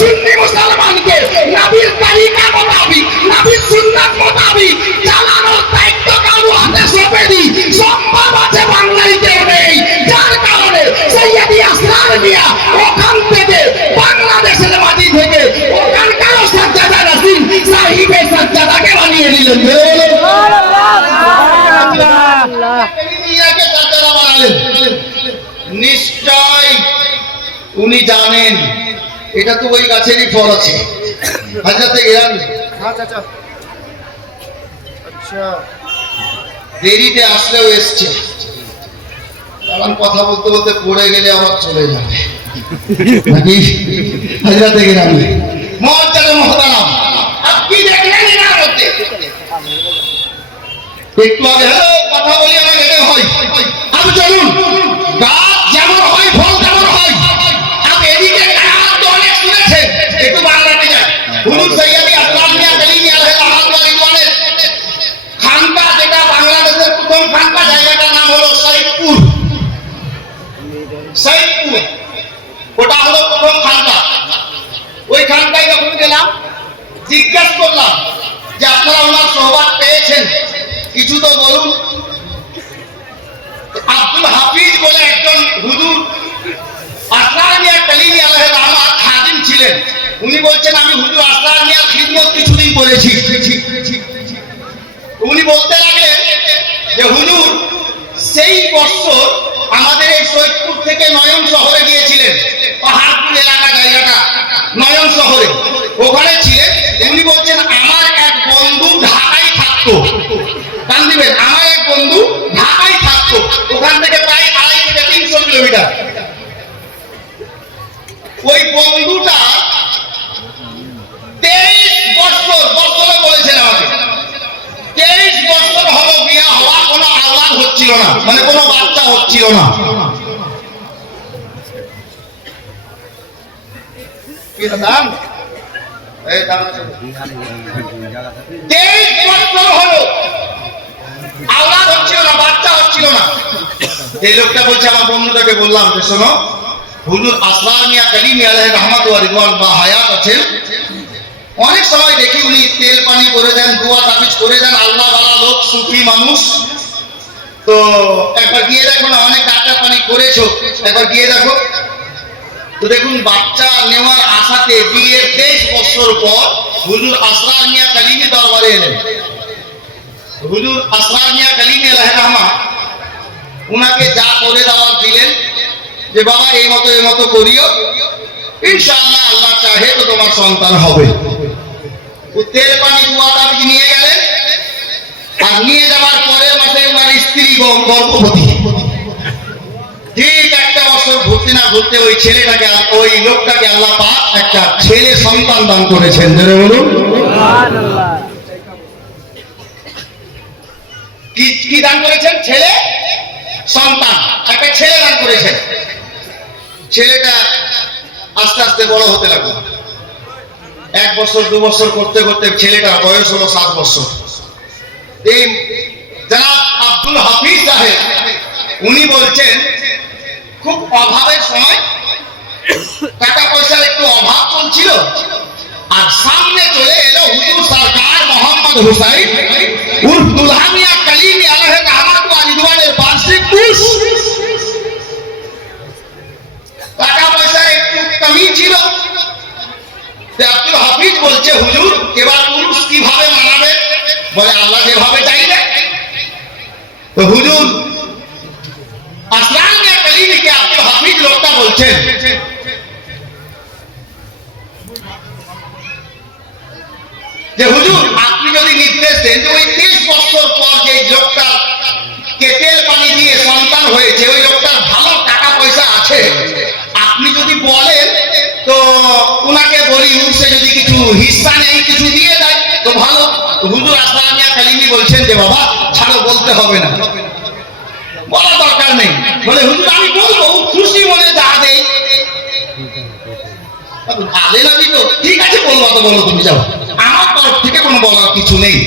সুন্নি মুসলমানকে নবীর তরিকা মোতাবেক নবীর সুন্নাত মোতাবেক চালানোর দায়িত্ব কারো হাতে সঁপে দিই সম্ভব আছে বাংলায় কেউ নেই। যার কারণে সৈয়দি আসরার মিয়া ওখান থেকে বাংলাদেশের মাটি থেকে ওখানকার সাজ্জাদা রাসিন সাহিবে সাজ্জাদাকে বানিয়ে নিলেন। নিশ্চয় উনি জানেন এটা তো ওই গাছেরই ফল আছে। হাজরাতে গেলাম দেরিতে আসলেও এসছে, কারণ কথা বলতে বলতে পড়ে গেলে আবার চলে যাবে নাকি। হাজরাতে গেলাম মহজ্জাদে মুহতারাম, আপনি দেখলেন এর মধ্যে একটু আগে হ্যালো কথা বলি আমার যেতে হয়। আমি চলুন গাছ যেমন হয় ফল তেমন হয়। আপনি এদিকে গাছ তো অনেক শুনেছেন, একটু বাংলাতে যান। হুজুর সৈয়দি আসরার মিয়া কালিমি আলাইহিস সালাম রিদওয়ানের খানকা, যেটা বাংলাদেশের প্রথম খানকা, জায়গাটার নাম হলো সৈয়দপুর। সৈয়দপুর ওটা হলো প্রথম খানকা। ওই খানকায় যখন গেলাম জিজ্ঞাসা করলাম যে আপনারা ওনার সোহবত পেয়েছেন কিছু তো বলুন। আব্দুল হাফিজ বলে একজন হুজুর আসরার মিয়া কালিমি আলাইহিস সালাম খাদিম ছিলেন, উনি বলছেন আমি হুজুর আসরার মিয়ার খিদমত কিছুদিন করেছি। উনি বলতে লাগলেন যে হুজুর সেই বছর আমাদের এই সৈয়দপুর থেকে নয়ন শহরে গিয়েছিলেন, পাহাড়পুর এলাকা জায়গাটা নয়ন শহরে, ওখানে ছিলেন। উনি বলছেন আমার এক বন্ধু ঢাকায় থাকতো, কান দিবেন, আমার এক বন্ধু ঢাকায় থাকতো, ওখান থেকে প্রায় 250 থেকে 300 কিলোমিটার। ওই বন্ধুটা 23 বছর বছরে বলেছেন আমাকে 23 বছর হলো বিয়ে হওয়া, কোনো আওলাদ হচ্ছিল না, মানে কোনো বাচ্চা হচ্ছিল না। কি দাম? এই দাম 23 বছর হলো আওলাদ হচ্ছিল না, বাচ্চা হচ্ছিল না। এই লোকটা বলছে আমার বন্ধুটাকে বললাম যে শোনো হুজুর আসরার মিয়া কালিমি আলাইহিস রহমাত ওয়া রিদওয়ান বা হায়াত আছেন, অনেক সময় দেখি উনি তেল পানি করে দেন, দোয়া তাবিজ করে দেন, আল্লাহ ওয়ালা লোক, সুফি মানুষ। তো একবার গিয়ে দেখো না, অনেক ডাক্তার পানি করেছো, একবার গিয়ে দেখো। তো দেখুন বাচ্চা নেওয়ার আশাতে বিয়ের 23 বছর পর হুজুর আসরার মিয়া কালিমি দরবারে এলেন। হুজুর আসরার মিয়া কালিমি আলাইহিস রহমাত উনাকে যা করে দেওয়ার দিলেন যে বাবা এই মতো করিও, ইনশাআল্লাহ আল্লাহ চাহে তো তোমার সন্তান হবে। তেল পানি দোয়া তাবিজ নিয়ে গেলেন, আর নিয়ে যাওয়ার পরের মাসে ওনার স্ত্রী গর্ভবতী। ঠিক একটা বছর ঘুরতে না ঘুরতে ওই ছেলেটাকে, ওই লোকটাকে আল্লাহ পাক একটা ছেলে সন্তান দান করেছেন। জোরে বলুন সুবহানাল্লাহ। কি দান করেছেন? ছেলে সন্তান, একটা ছেলে দান করেছেন। ছেলেটা আস্তে আস্তে বড় হতে লাগলো। 1 বছর 2 বছর করতে করতে ছেলেটার বয়স হলো 7 বছর। এই জনাব আব্দুল হাফিজ সাহেব উনি বলছেন খুব অভাবের সময়, টাকা পয়সার একটু অভাব চলছিল, আর সামনে চলে এলো হুজুর সরকার মোহাম্মদ হুসাইন উর্ফ দুলহা মিয়া কালিমি আলাইহিস রহমাত ওয়া রিদওয়ানের বার্ষিক উরস। টাকা পয়সার একটু কমই ছিল। আব্দুল হাফিজ বলছে হুজুর এবার উরস কিভাবে মানাবে? বলে আল্লাহ যেভাবে চাইবে। তো হুজুর আসরার মিয়া কালিমিকে আব্দুল হাফিজ লোকটা বলছেন যে হুজুর আপনি যদি নির্দেশ দেন যে ওই 30 বছর পর যে লোকটা তেল পানি দিয়ে সন্তান হয়েছে, ওই লোকটার ভালো টাকা পয়সা আছে, আপনি যদি বলেন তো উনাকে বলি উরসে যদি কিছু হিস্সা নেই, কিছু দিয়ে দেয় তো ভালো। হুজুর আসরার মিয়া কালিমি বলছেন যে বাবা ছাড়ো, বলতে হবে না, বলা দরকার নেই। বলে হুজুর আমি বলবো, খুশি মনে যা দেই আলে নাবি তো ঠিক আছে, বলবো তো বলো, তুমি যাও, আমার তরফ থেকে কোনো বলার কিছু নেই।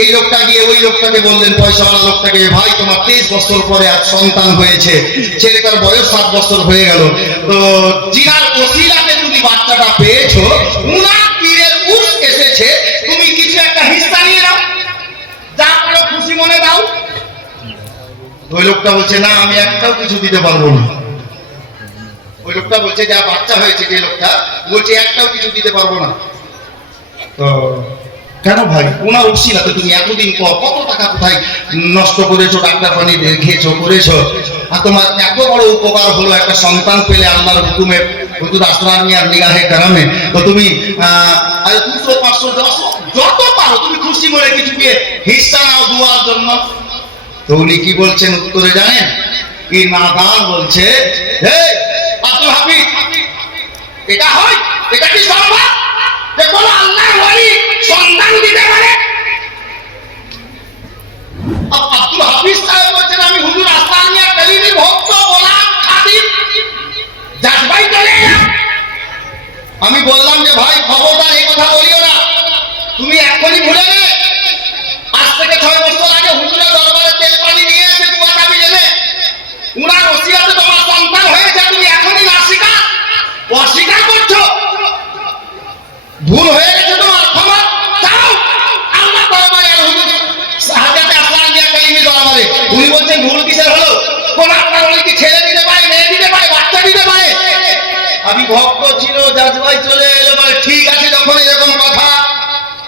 এই লোকটা গিয়ে ওই লোকটাকে বললেন, পয়সাওয়ালা লোকটাকে, ভাই তোমার 23 বছর পরে এক সন্তান হয়েছে, ছেলেটার বয়স 7 বছর হয়ে গেল, তো জিনার ওসিলাতে তুমি যদি বাচ্চাটা পেয়েছো, উনার পীরের উস এসেছে, তুমি কিছু একটা হিস্সা নিয়ে নাও, যা করে খুশি মনে দাও। ওই লোকটা বলছে না, আমি একটাও কিছু দিতে পারবো না। ওই লোকটা বলছে, যা বাচ্চা হয়েছে যে লোকটা বলছে একটাও কিছু দিতে পারবো না। তো কেন ভাই? ওনার উসিলা তো তুমি এতদিন পর কত টাকা কোথায় নষ্ট করেছো, ডাক্তার পানি খেয়েছো করেছো, আর তোমার এত বড় উপকার হলো একটা সন্তান পেলে আল্লাহর হুকুমে, হুজুর আসরার মিয়ার নিগাহে কারামে। তো তুমি 200 500 যত পারো তুমি খুশি মনে কিছু দিয়ে হিস্সা নাও দুয়ার জন্য। তো উনি কি বলছেন উত্তরে জানেন? কি নাদান বলছে, হে আব্দুল হাফিজ, এটা হয়? এটা কি সম্ভব যে কোনো আল্লাহর ওলি সন্তান দিতে পারে? আব্দুল হাফিজ সাহেব বলছেন, আমি হুজুর আসরার মিয়া কালিমির ভক্ত, গোলাম, খাদিম, জাজবাই চলে এলাম। আমি বললাম যে ভাই খবরদার এই কথা বলিও না, তুমি এখনই ভুলে নে। আজ থেকে 6 বছর আগে হুজুরের দরবারে তেল পানি নিয়ে এসে দুয়া দাবি জেনে উনার ওসিয়াতে তোমার সন্তান হয়েছে, তুমি এখনই না স্বীকার অস্বীকার করছো। ভুল হয়ে গেছে তোমার, ক্ষমা চাও আল্লাহ দরবারে, হুজুর হাজরতে আসলাম মিয়া কালিমি দরবারে। উনি বলছেন ভুল কিসের হলো? কোন আপনার ওলি কি ছেলে দিতে পারে, মেয়ে দিতে পারে, বাচ্চা দিতে পারে? আমি ভক্ত ছিল, জাজবাই চলে এলো, বলে ঠিক আছে, যখন এরকম কথা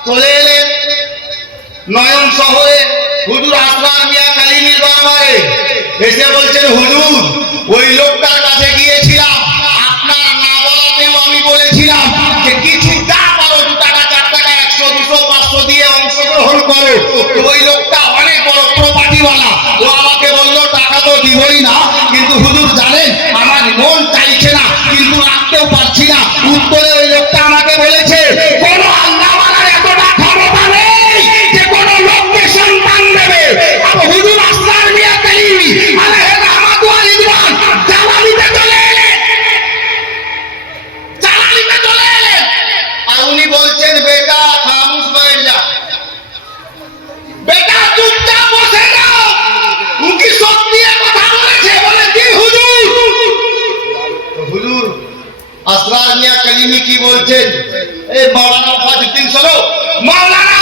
চলে এলেন নয়ন শহরে হুজুর আসরার মিয়া কালিমির দরবারে এসে বলছেন, হুজুর ওই লোকটার কাছে গিয়েছিলাম, আপনার না বলাতেও আমি বলেছিলাম যে কিছু যা পারো 2 টাকা 4 টাকা 100 200 500 দিয়ে অংশগ্রহণ করো। তো ওই লোকটা অনেক বড় প্রপার্টিওয়ালা, ও আমাকে বললো টাকা তো দিবই না, কিন্তু হুজুর জানেন আমার মন চাইছে না, কিন্তু রাখতেও পারছি না। উত্তরে ওই লোকটা আমাকে বলেছে, কোন আল্লাহওয়ালার এতটা ক্ষমতা নেই যে কোন লোককে সন্তান দেবে। হুজুর আসরার মিয়া কালিমি আলাইহির রহমাত ওয়া রিদওয়ান জালালিতে চলে এলেন, জালালিতে চলে এলেন। আর উনি বলছেন, বেটা খামোশ হয়ে যা, বেটা চুপচাপ বসে যাও। উনি সত্যি কথা বলেছে, বলে কি হুজুর? হুজুর আসরার মিয়া কালিমি কি বলছেন? এই মাওলানা ফাজউদ্দিন শোনো, মাওলানা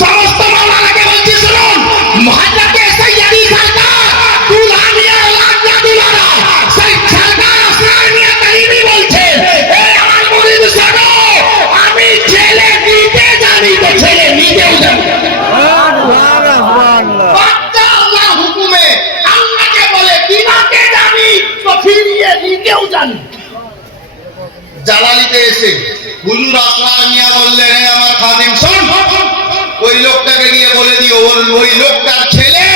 সমস্ত মাওলানাকে বলছি শুনুন, হযরতে সৈয়দি সরকার দুলহানিয়া লাদনা দুলারা সেই সরকার আসরার মিয়া কালিমি বলছে, এই আমার মুরিদ শোনো, আমি ছেলে দিতে জানি তো ছেলে নিতেও জানি। বাচ্চা আল্লাহ হুকুমে আল্লাহকে বলে দিনাকে জানি তো ফিরিয়ে নিতেও জানি। জালালিতে এসে হুজুর আসরার মিয়া বললেন, হে আমার খাদিম শোন, ওই লোকটাকে গিয়ে বলে দিও ওই লোকটার ছেলে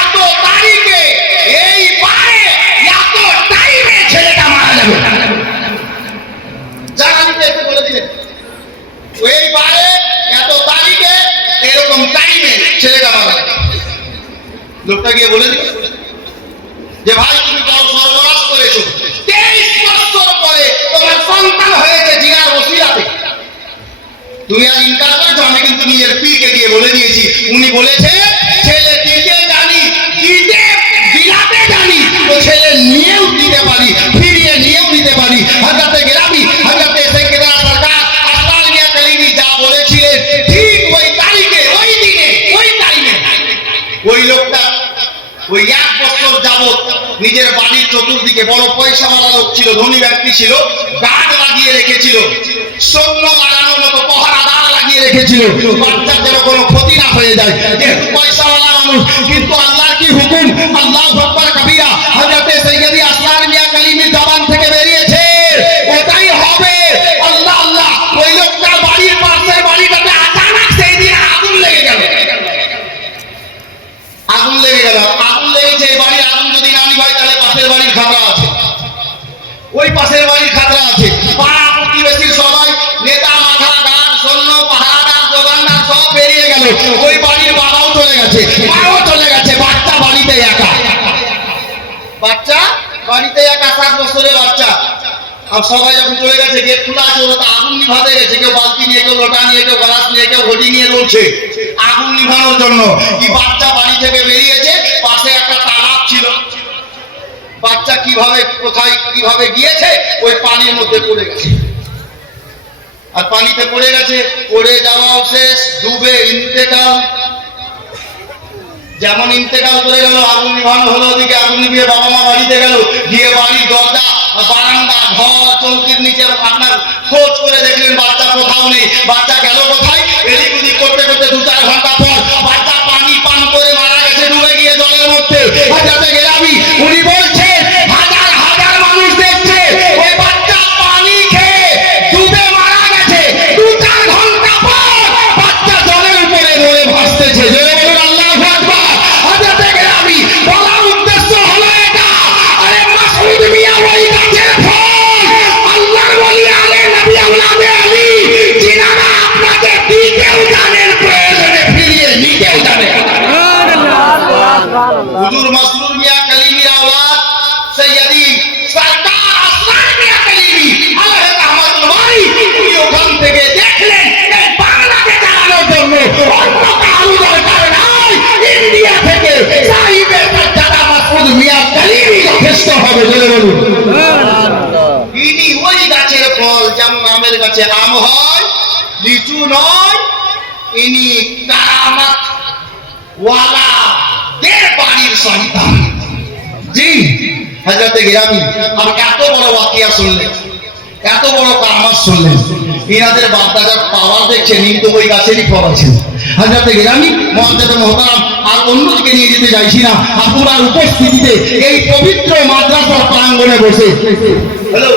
এত তারিখে এই পারে এত টাইমে ছেলেটা মারা যাবে। জালালিতে এসে বলে দিলেন, ওই পারে এত তারিখে এরকম টাইমে ছেলেটা মারা যাবে। লোকটা গিয়ে বলে দিল যে ভাই তুমি বড় সর্বনাশ করেছো, 23 বছর পরে তোমার সন্তান হয়েছে জিনার ওসিলাতে। তুমি আজ ইনকার করেছো, আমি কিন্তু নিজের পীরকে গিয়ে বলে দিয়েছি, উনি বলেছে ছেলে দিতে জানি, দিতে বিলাতে জানি, তো ছেলে নিয়েও দিতে পারি, ফিরিয়ে নিয়েও দিতে পারি। হযরতে গেলামি হযরতে সৈয়দা সরকার আসরার মিয়া কালিমি যা বলেছিলেন ঠিক ওই তারিখে, ওই দিনে, ওই টাইমে ওই লোকটা ওই 1 বছর যাবত নিজের বাড়ির চতুর্দিকে, বড় পয়সাওয়ালা লোক ছিল, ধনী ব্যক্তি ছিল, গার্ড লাগিয়ে রেখেছিল, সৈন্য লাগানোর মতো পহরাদার লাগিয়ে রেখেছিল, বাচ্চার যেন কোনো ক্ষতি না হয়ে যায়, যেহেতু পয়সাওয়ালা মানুষ। কিন্তু আল্লাহর কি হুকুম, আল্লাহু আকবার কবীরা, হযরতে সৈয়দি আসরার মিয়া কালিমির জবান থেকে বেরিয়েছে, ওটাই হবে। আল্লাহ আল্লাহ। ওই লোকটার বাড়ির পাশের বাড়িটাতে আচানক সেই দিন আগুন লেগে গেল, আগুন লেগে গেল। আগুন লেগেছে, এই বাড়ির আগুন যদি না নিভায় তাহলে পাশের বাড়ির খাতরা আছে, ওই পাশের বাড়ির খাতরা আছে। পাড়া প্রতিবেশীর সবাই, নেতা মাথা গার্ড সৈন্য পাহারাদার দোকানদার সব বেরিয়ে গেল। ওই বাড়ির বাবাও চলে গেছে, মাও চলে গেছে, বাচ্চা বাড়িতে একা, বাচ্চা বাড়িতে একা, 7 বছরের বাচ্চা। আর সবাই যখন চলে গেছে, গেট খোলা আছে, ওরা তো আগুন নিভাতে গেছে, কেউ বালতি নিয়ে, কেউ লোটা নিয়ে, কেউ গ্লাস নিয়ে, কেউ ঘটি নিয়ে রয়েছে আগুন নিভানোর জন্য। কি বাচ্চা বাড়ি থেকে বেরিয়েছে, পাশে একটা তালাব ছিল, বাচ্চা কিভাবে কোথায় কিভাবে গিয়েছে, ওই পানির মধ্যে পড়ে গেছে। আর পানিতে পড়ে গেছে, পড়ে যাওয়াও শেষ, ডুবে ইন্তেকাল। যেমন ইন্তেকাল করে গেল, আগুন নিভানো হলো, ওদিকে আগুন নিভিয়ে বাবা মা বাড়িতে গেল, গিয়ে বাড়ির দরজা বারান্দা ঘর চৌকির নিচে আপনার খোঁজ করে দেখলেন বাচ্চা কোথাও নেই। বাচ্চা গেল কোথায়? এদিক ওদিক করতে করতে 2-4 ঘন্টা পর বাচ্চা পানি পান করে মারা গেছে ডুবে গিয়ে জলের মধ্যে। যাতে গেলামি উনি বলছেন হাজার হাজার মানুষ দেখছে ওই বাচ্চা পানি খেয়ে ডুবে মারা গেছে, 2-4 ঘন্টা পর বাচ্চা জলের উপরে মরে ভাসতেছে। জোরে বলুন আল্লাহু আকবার। যাতে গেলামি বলার উদ্দেশ্য হলো এটা, আরে মাসউদ মিয়া ওই গাছের ফল, আল্লাহর ওলি আলে নবী আওলাদে আলী, যিনারা আপনাকে দিতেও জানেন, প্রয়োজনে ফিরিয়ে নিতেও জানেন। হুজুর মাসরুর মিয়া কালিমির আওলাদ সৈয়দি সরকার আসলাম মিয়া কালিমি আলাইহি রহমাতুল্লাহি, উনি ওখান থেকে দেখলেন এই বাংলাকে চালানোর জন্য অন্য কারো দরকার নাই, ইন্ডিয়া থেকে সাহিবে সাজ্জাদা মাসউদ মিয়া কালিমি যথেষ্ট হবে। বলে বলুন ইনি ওই গাছের ফল, যেমন আমের গাছে আম হয়, লিচু নয়, ইনি কারামাত ওয়ালা দের বাড়ির সন্তান। জি হযরতে গিরামি, আর এত বড় ওয়াকিয়া শুনলেন, এত বড় কারামাত শুনলেন, ইনাদের বাপদাদার পাওয়ার দেখছেন, কিন্তু ওই গাছেরই ফল আছে। হযরতে গিরামি মুআজ্জাজ মুহতারাম, আর অন্যদিকে নিয়ে যেতে চাইছি না, আপনার উপস্থিতিতে এই পবিত্র মাদ্রাসার প্রাঙ্গণে বসে হ্যালো